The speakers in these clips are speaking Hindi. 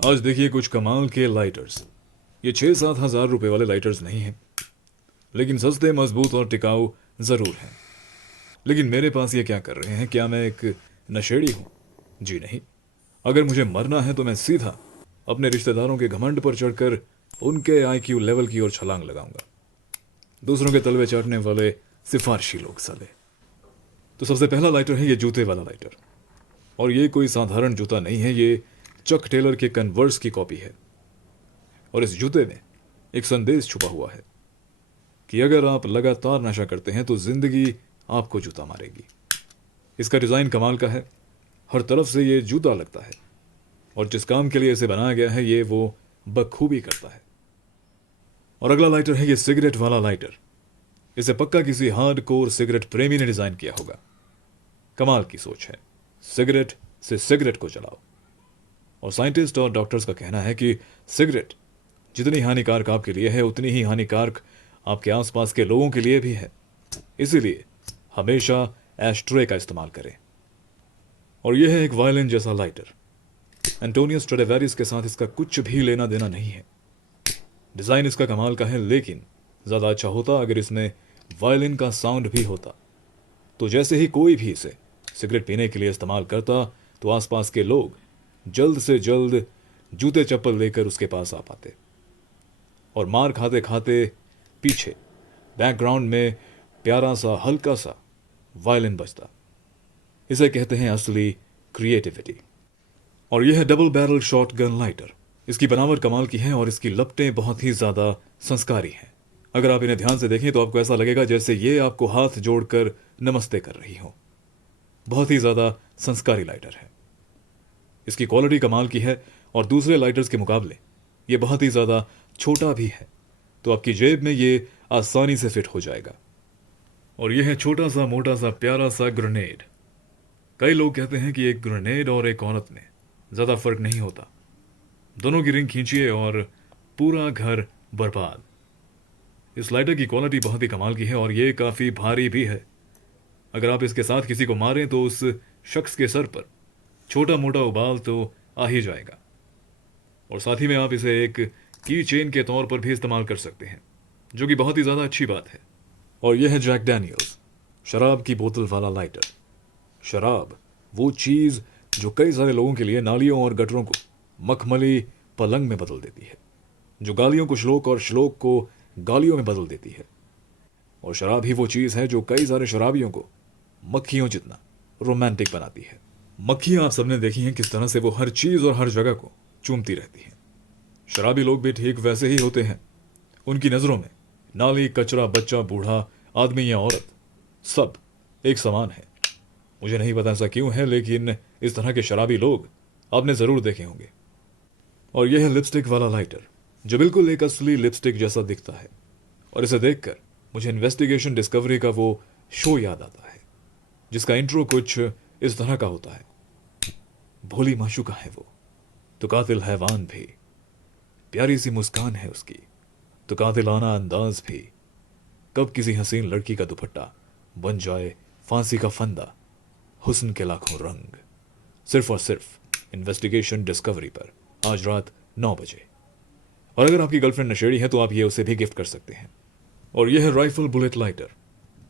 आज देखिए कुछ कमाल के लाइटर्स। ये 6-7 हज़ार रुपए वाले लाइटर्स नहीं हैं, लेकिन सस्ते, मजबूत और टिकाऊ ज़रूर हैं। लेकिन मेरे पास ये क्या कर रहे हैं? क्या मैं एक नशेड़ी हूँ? जी नहीं। अगर मुझे मरना है तो मैं सीधा अपने रिश्तेदारों के घमंड पर चढ़कर उनके आईक्यू लेवल की ओर छलांग लगाऊंगा। दूसरों के तलवे चाटने वाले सिफारशी लोग साले। तो सबसे पहला लाइटर है ये जूते वाला लाइटर। और ये कोई साधारण जूता नहीं है, ये चक टेलर के कन्वर्स की कॉपी है। और इस जूते में एक संदेश छुपा हुआ है कि अगर आप लगातार नशा करते हैं तो जिंदगी आपको जूता मारेगी। इसका डिज़ाइन कमाल का है। हर तरफ से ये जूता लगता है और जिस काम के लिए इसे बनाया गया है ये वो बखूबी करता है। और अगला लाइटर है ये सिगरेट वाला लाइटर। इसे पक्का किसी हार्ड कोर सिगरेट प्रेमी ने डिज़ाइन किया होगा। कमाल की सोच है। सिगरेट से सिगरेट को जलाओ। और साइंटिस्ट और डॉक्टर्स का कहना है कि सिगरेट जितनी हानिकारक आपके लिए है उतनी ही हानिकारक आपके आसपास के लोगों के लिए भी है। इसीलिए हमेशा एस्ट्रे का इस्तेमाल करें। और यह है एक वायलिन जैसा लाइटर। एंटोनियो स्ट्रेडिवैरिस के साथ इसका कुछ भी लेना देना नहीं है। डिज़ाइन इसका कमाल का है, लेकिन ज़्यादा अच्छा होता अगर इसमें वायलिन का साउंड भी होता। तो जैसे ही कोई भी इसे सिगरेट पीने के लिए इस्तेमाल करता तो आसपास के लोग जल्द से जल्द जूते चप्पल लेकर उसके पास आ पाते और मार खाते खाते पीछे बैकग्राउंड में प्यारा सा हल्का सा वायलिन बजता। इसे कहते हैं असली क्रिएटिविटी। और यह है double barrel shot gun lighter. इसकी बनावट कमाल की है और इसकी लपटें बहुत ही ज़्यादा संस्कारी हैं। अगर आप इन्हें ध्यान से देखें तो आपको ऐसा लगेगा जैसे ये आपको हाथ जोड़कर नमस्ते कर रही हो। बहुत ही ज़्यादा संस्कारी लाइटर है। इसकी क्वालिटी कमाल की है और दूसरे लाइटर्स के मुकाबले ये बहुत ही ज़्यादा छोटा भी है, तो आपकी जेब में ये आसानी से फिट हो जाएगा। और यह है छोटा सा मोटा सा प्यारा सा ग्रेनेड। कई लोग कहते हैं कि एक ग्रेनेड और एक औरत में ज़्यादा फर्क नहीं होता। दोनों की रिंग खींचिए और पूरा घर बर्बाद। इस लाइटर की क्वालिटी बहुत ही कमाल की है और ये काफ़ी भारी भी है। अगर आप इसके साथ किसी को मारें तो उस शख्स के सर पर छोटा मोटा उबाल तो आ ही जाएगा। और साथ ही में आप इसे एक की चेन के तौर पर भी इस्तेमाल कर सकते हैं, जो कि बहुत ही ज़्यादा अच्छी बात है। और यह है जैक डैनियल्स शराब की बोतल वाला लाइटर। शराब वो चीज़ जो कई सारे लोगों के लिए नालियों और गटरों को मखमली पलंग में बदल देती है, जो गालियों को श्लोक और श्लोक को गालियों में बदल देती है। और शराब ही वो चीज़ है जो कई सारे शराबियों को मक्खियों जितना रोमांटिक बनाती है। मक्खियाँ आप सबने देखी हैं किस तरह से वो हर चीज़ और हर जगह को चूमती रहती हैं। शराबी लोग भी ठीक वैसे ही होते हैं। उनकी नज़रों में नाली, कचरा, बच्चा, बूढ़ा, आदमी या औरत सब एक समान है। मुझे नहीं पता ऐसा क्यों है, लेकिन इस तरह के शराबी लोग आपने ज़रूर देखे होंगे। और यह है लिपस्टिक वाला लाइटर, जो बिल्कुल एक असली लिपस्टिक जैसा दिखता है। और इसे देखकर मुझे इन्वेस्टिगेशन डिस्कवरी का वो शो याद आता है, जिसका इंट्रो कुछ इस तरह का होता है। भोली माशुका है वो, तो कातिल हैवान भी। प्यारी सी मुस्कान है उसकी, तो कातिलाना अंदाज भी। कब किसी हसीन लड़की का दुपट्टा बन जाए फांसी का फंदा, हुस्न के लाखों रंग। सिर्फ और सिर्फ इन्वेस्टिगेशन डिस्कवरी पर आज रात 9 बजे। और अगर आपकी गर्लफ्रेंड नशेड़ी है तो आप ये उसे भी गिफ्ट कर सकते हैं। और यह है राइफल बुलेट लाइटर,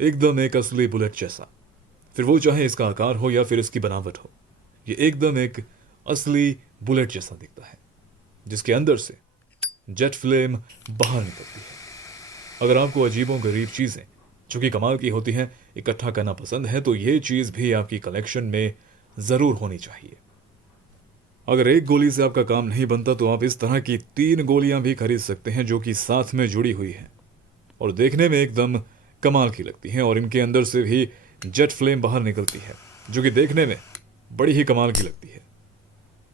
एकदम एक असली बुलेट जैसा। फिर वो चाहे इसका आकार हो या फिर इसकी बनावट हो, ये एकदम एक असली बुलेट जैसा दिखता है, जिसके अंदर से जेट फ्लेम बाहर निकलती है। अगर आपको अजीबों गरीब चीज़ें जो कि कमाल की होती हैं इकट्ठा करना पसंद है तो ये चीज़ भी आपकी कलेक्शन में ज़रूर होनी चाहिए। अगर एक गोली से आपका काम नहीं बनता तो आप इस तरह की 3 गोलियां भी खरीद सकते हैं, जो कि साथ में जुड़ी हुई हैं और देखने में एकदम कमाल की लगती हैं। और इनके अंदर से भी जेट फ्लेम बाहर निकलती है, जो कि देखने में बड़ी ही कमाल की लगती है।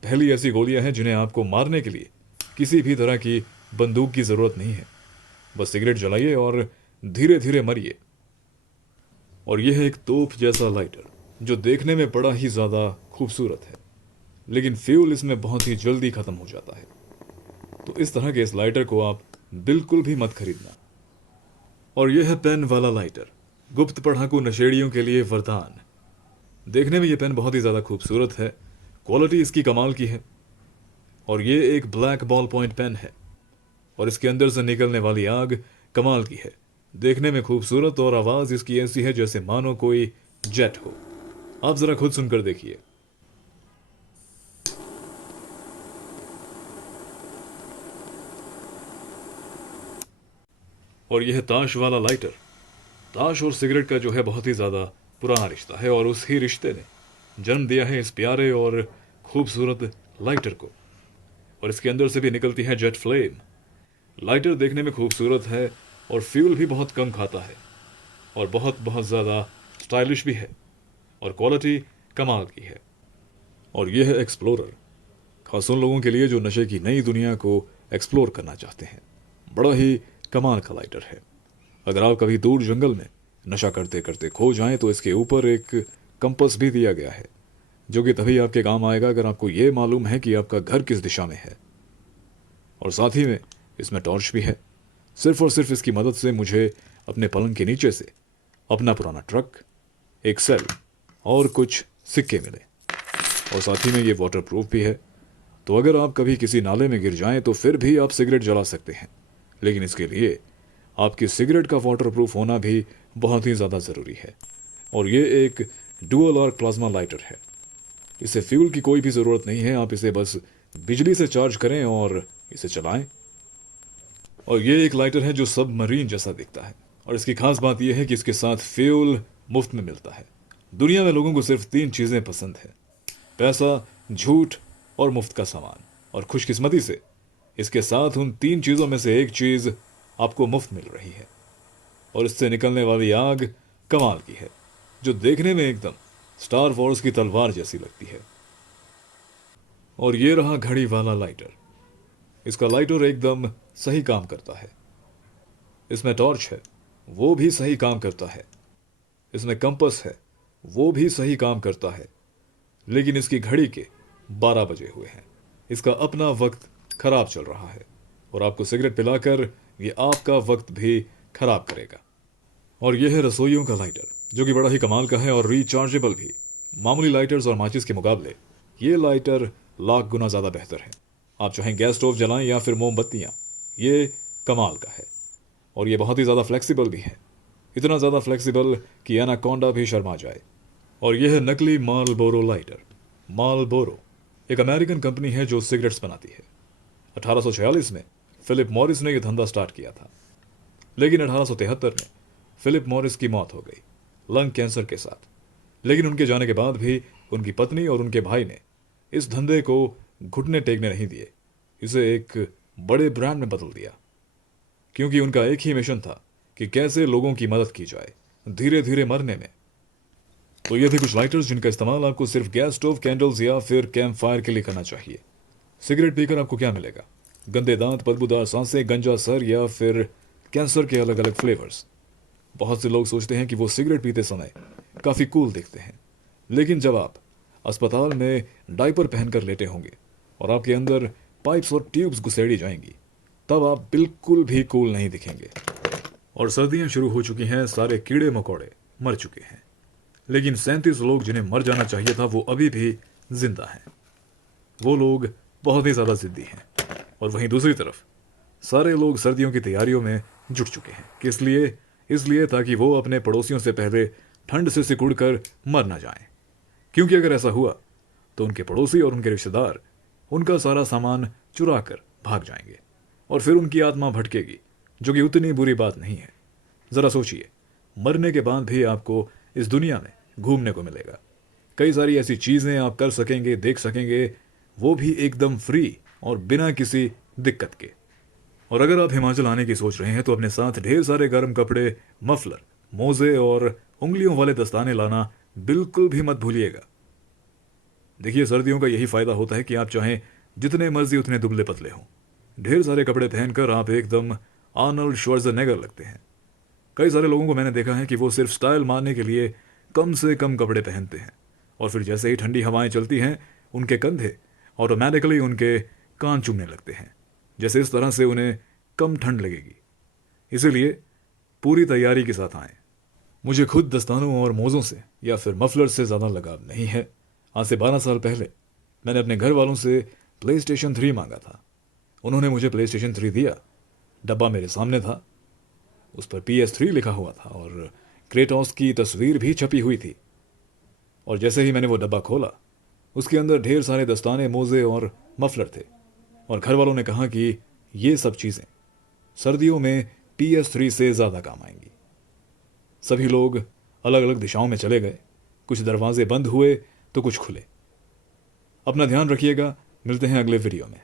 पहली ऐसी गोलियां हैं जिन्हें आपको मारने के लिए किसी भी तरह की बंदूक की ज़रूरत नहीं है। बस सिगरेट जलाइए और धीरे धीरे मरिए। और यह है एक तोप जैसा लाइटर, जो देखने में बड़ा ही ज़्यादा खूबसूरत है, लेकिन फ्यूल इसमें बहुत ही जल्दी ख़त्म हो जाता है। तो इस तरह के इस लाइटर को आप बिल्कुल भी मत खरीदना। और यह है पेन वाला लाइटर, गुप्त पढ़ाकू नशेड़ियों के लिए वरदान। देखने में यह पेन बहुत ही ज़्यादा खूबसूरत है, क्वालिटी इसकी कमाल की है। और ये एक ब्लैक बॉल पॉइंट पेन है और इसके अंदर से निकलने वाली आग कमाल की है। देखने में खूबसूरत और आवाज इसकी ऐसी है जैसे मानो कोई जेट हो। आप जरा खुद सुनकर देखिए। और यह ताश वाला लाइटर। ताश और सिगरेट का जो है बहुत ही ज्यादा पुराना रिश्ता है और उस ही रिश्ते ने जन्म दिया है इस प्यारे और खूबसूरत लाइटर को। और इसके अंदर से भी निकलती है जेट फ्लेम। लाइटर देखने में खूबसूरत है और फ्यूल भी बहुत कम खाता है और बहुत बहुत ज़्यादा स्टाइलिश भी है और क्वालिटी कमाल की है। और यह है एक्सप्लोरर, खास उन लोगों के लिए जो नशे की नई दुनिया को एक्सप्लोर करना चाहते हैं। बड़ा ही कमाल का लाइटर है। अगर आप कभी दूर जंगल में नशा करते करते खो जाएं तो इसके ऊपर एक कंपस भी दिया गया है जो कि तभी आपके काम आएगा अगर आपको यह मालूम है कि आपका घर किस दिशा में है। और साथ ही में इसमें टॉर्च भी है। सिर्फ और सिर्फ इसकी मदद से मुझे अपने पलंग के नीचे से अपना पुराना ट्रक, एक सेल और कुछ सिक्के मिले। और साथ ही में ये वाटर प्रूफ भी है, तो अगर आप कभी किसी नाले में गिर जाएं तो फिर भी आप सिगरेट जला सकते हैं। लेकिन इसके लिए आपकी सिगरेट का वाटर प्रूफ होना भी बहुत ही ज़्यादा ज़रूरी है। और ये एक डुअल आर्क प्लाज्मा लाइटर है। इसे फ्यूल की कोई भी ज़रूरत नहीं है, आप इसे बस बिजली से चार्ज करें और इसे चलाएं। और ये एक लाइटर है जो सबमरीन जैसा दिखता है और इसकी खास बात यह है कि इसके साथ फ्यूल मुफ्त में मिलता है। दुनिया में लोगों को सिर्फ 3 चीज़ें पसंद है: पैसा, झूठ और मुफ्त का सामान। और खुशकिस्मती से इसके साथ उन 3 चीज़ों में से एक चीज़ आपको मुफ्त मिल रही है। और इससे निकलने वाली आग कमाल की है जो देखने में एकदम स्टार वॉर्स की तलवार जैसी लगती है। और ये रहा घड़ी वाला लाइटर। इसका लाइटर एकदम सही काम करता है। इसमें टॉर्च है, वो भी सही काम करता है। इसमें कंपस है, वो भी सही काम करता है। लेकिन इसकी घड़ी के 12 बजे हुए हैं। इसका अपना वक्त खराब चल रहा है और आपको सिगरेट पिलाकर ये आपका वक्त भी खराब करेगा। और यह है रसोइयों का लाइटर जो कि बड़ा ही कमाल का है और रिचार्जेबल भी। मामूली लाइटर्स और माचिस के मुकाबले ये लाइटर लाख गुना ज़्यादा बेहतर है। आप चाहें गैस स्टोव जलाएं या फिर मोमबत्तियाँ, ये कमाल का है। और ये बहुत ही ज़्यादा फ्लेक्सिबल भी है, इतना ज़्यादा फ्लेक्सिबल कि एनाकोंडा भी शर्मा जाए। और यह है नकली मार्लबोरो लाइटर। मार्लबोरो एक अमेरिकन कंपनी है जो सिगरेट्स बनाती है। 1846 में फिलिप मॉरिस ने यह धंधा स्टार्ट किया था, लेकिन 1873 में फिलिप मॉरिस की मौत हो गई लंग कैंसर के साथ। लेकिन उनके जाने के बाद भी उनकी पत्नी और उनके भाई ने इस धंधे को घुटने टेकने नहीं दिए, इसे एक बड़े ब्रांड में बदल दिया, क्योंकि उनका एक ही मिशन था कि कैसे लोगों की मदद की जाए धीरे धीरे मरने में। तो ये थे कुछ लाइटर्स जिनका इस्तेमाल आपको सिर्फ गैस स्टोव, कैंडल्स या फिर कैंप फायर के लिए करना चाहिए। सिगरेट पीकर आपको क्या मिलेगा? गंदे दांत, बदबूदार सांसें, गंजा सर या फिर कैंसर के अलग अलग फ्लेवर्स। बहुत से लोग सोचते हैं कि वो सिगरेट पीते समय काफ़ी कूल दिखते हैं, लेकिन जब आप अस्पताल में डायपर पहनकर लेटे होंगे और आपके अंदर पाइप्स और ट्यूब्स घुसेड़ी जाएंगी, तब आप बिल्कुल भी कूल नहीं दिखेंगे। और सर्दियां शुरू हो चुकी हैं, सारे कीड़े मकोड़े मर चुके हैं, लेकिन 37 लोग जिन्हें मर जाना चाहिए था वो अभी भी जिंदा हैं। वो लोग बहुत ही ज़्यादा जिद्दी हैं। और वहीं दूसरी तरफ सारे लोग सर्दियों की तैयारियों में जुट चुके हैं। किस लिए? इसलिए ताकि वो अपने पड़ोसियों से पहले ठंड से सिकुड़ कर मर ना जाएं, क्योंकि अगर ऐसा हुआ तो उनके पड़ोसी और उनके रिश्तेदार उनका सारा सामान चुरा कर भाग जाएंगे और फिर उनकी आत्मा भटकेगी, जो कि उतनी बुरी बात नहीं है। ज़रा सोचिए, मरने के बाद भी आपको इस दुनिया में घूमने को मिलेगा, कई सारी ऐसी चीज़ें आप कर सकेंगे, देख सकेंगे, वो भी एकदम फ्री और बिना किसी दिक्कत के। और अगर आप हिमाचल आने की सोच रहे हैं तो अपने साथ ढेर सारे गर्म कपड़े, मफलर, मोजे और उंगलियों वाले दस्ताने लाना बिल्कुल भी मत भूलिएगा। देखिए, सर्दियों का यही फ़ायदा होता है कि आप चाहें जितने मर्जी उतने दुबले पतले हों, ढेर सारे कपड़े पहनकर आप एकदम आर्नल्ड श्वार्ज़नेगर लगते हैं। कई सारे लोगों को मैंने देखा है कि वो सिर्फ स्टाइल मारने के लिए कम से कम कपड़े पहनते हैं और फिर जैसे ही ठंडी हवाएं चलती हैं उनके कंधे ऑटोमेटिकली उनके कान चुभने लगते हैं, जैसे इस तरह से उन्हें कम ठंड लगेगी। इसीलिए पूरी तैयारी के साथ आएँ। मुझे खुद दस्तानों और मोज़ों से या फिर मफलर से ज़्यादा लगाव नहीं है। आज से 12 साल पहले मैंने अपने घर वालों से PlayStation 3 मांगा था। उन्होंने मुझे PlayStation 3 दिया। डब्बा मेरे सामने था, उस पर PS3 लिखा हुआ था और क्रेटोस की तस्वीर भी छपी हुई थी। और जैसे ही मैंने वो डब्बा खोला, उसके अंदर ढेर सारे दस्ताने, मोजे और मफलर थे। और घर वालों ने कहा कि ये सब चीज़ें सर्दियों में PS3 से ज़्यादा काम आएंगी। सभी लोग अलग अलग दिशाओं में चले गए। कुछ दरवाजे बंद हुए तो कुछ खुले। अपना ध्यान रखिएगा, मिलते हैं अगले वीडियो में।